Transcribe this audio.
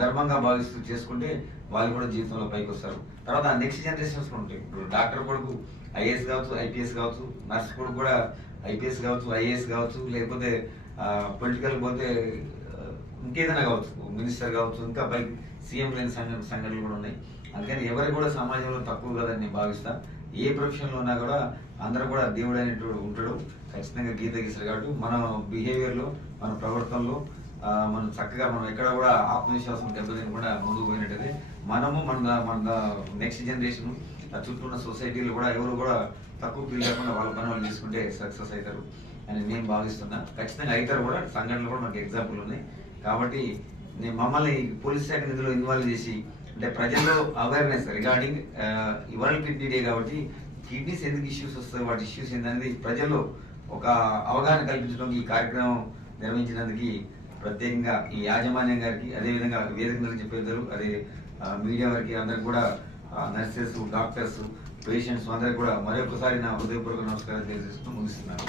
ధర్మంగా భావిస్తూ చేసుకుంటే వాళ్ళు కూడా జీవితంలో పైకి వస్తారు తర్వాత నెక్స్ట్ జనరేషన్స్ ఉంటాయి. ఇప్పుడు డాక్టర్ కొడుకు ఐఏఎస్ కావచ్చు ఐపీఎస్ కావచ్చు నర్స్ కొడుకు కూడా ఐపీఎస్ కావచ్చు ఐఏఎస్ కావచ్చు లేకపోతే పొలిటికల్ పోతే ఇంకేదైనా కావచ్చు. మినిస్టర్ కావచ్చు ఇంకా పైకి సీఎం లేని సంఘ సంఘటనలు కూడా ఉన్నాయి. అందుకని ఎవరు కూడా సమాజంలో తక్కువ కదని నేను భావిస్తా. ఏ ప్రొఫెషన్లో ఉన్నా కూడా అందరూ కూడా దేవుడు అనేటువంటి ఉంటాడు. ఖచ్చితంగా గీత గీసారు కాబట్టి మన బిహేవియర్లో మన ప్రవర్తనలో మనం చక్కగా మనం ఎక్కడ కూడా ఆత్మవిశ్వాసం దెబ్బతినకుండా ముందుకు పోయినట్టయితే మనము మన మన నెక్స్ట్ జనరేషన్ చుట్టూ ఉన్న సొసైటీలు కూడా ఎవరు కూడా తక్కువ ఫీల్ కాకుండా వాళ్ళ పని వాళ్ళు చేసుకుంటే సక్సెస్ అవుతారు అని నేను భావిస్తున్నా. ఖచ్చితంగా అవుతారు కూడా సంఘటనలు కూడా మనకి ఎగ్జాంపుల్ ఉన్నాయి. కాబట్టి నేను మమ్మల్ని పోలీస్ శాఖ నిధులు ఇన్వాల్వ్ చేసి అంటే ప్రజల్లో అవేర్నెస్ రిగార్డింగ్ ఈ వరల్డ్ కిడ్నీ డే కాబట్టి కిడ్నీస్ ఎందుకు ఇష్యూస్ వస్తాయి వాటి ఇష్యూస్ ఏంటనేది ప్రజల్లో ఒక అవగాహన కల్పించడం ఈ కార్యక్రమం నిర్వహించినందుకు ప్రత్యేకంగా ఈ యాజమాన్యం గారికి అదేవిధంగా వేదిక మీద చెప్పేద్దరు అదే మీడియా వారికి అందరికి కూడా నర్సెస్ డాక్టర్స్ పేషెంట్స్ అందరికి కూడా మరొకసారి నా హృదయపూర్వక నమస్కారం తెలియజేస్తూ ముగిస్తున్నాను.